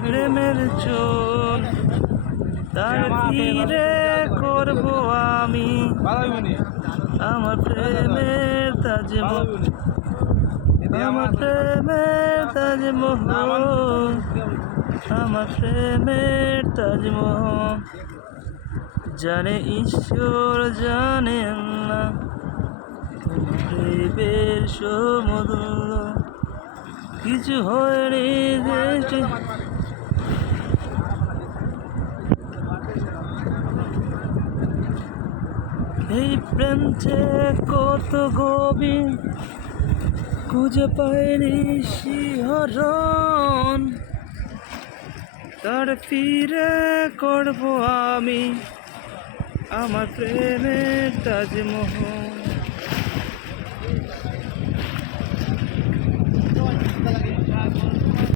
প্রেমের চোল তার তীরে করব আমি। আমার প্রেমের তাজমহল। আমার প্রেমের তাজমহল। আমার প্রেমের তাজমহল। জানে ঈশ্বর জানে না। প্রেমের সমুদ্র, কিছু হয়নি দেশে এই প্রেম যে কত গভীর, খুঁজে পাইনি শিহরণ। তার ফিরে করব আমি আমার প্রেমের তাজমহল।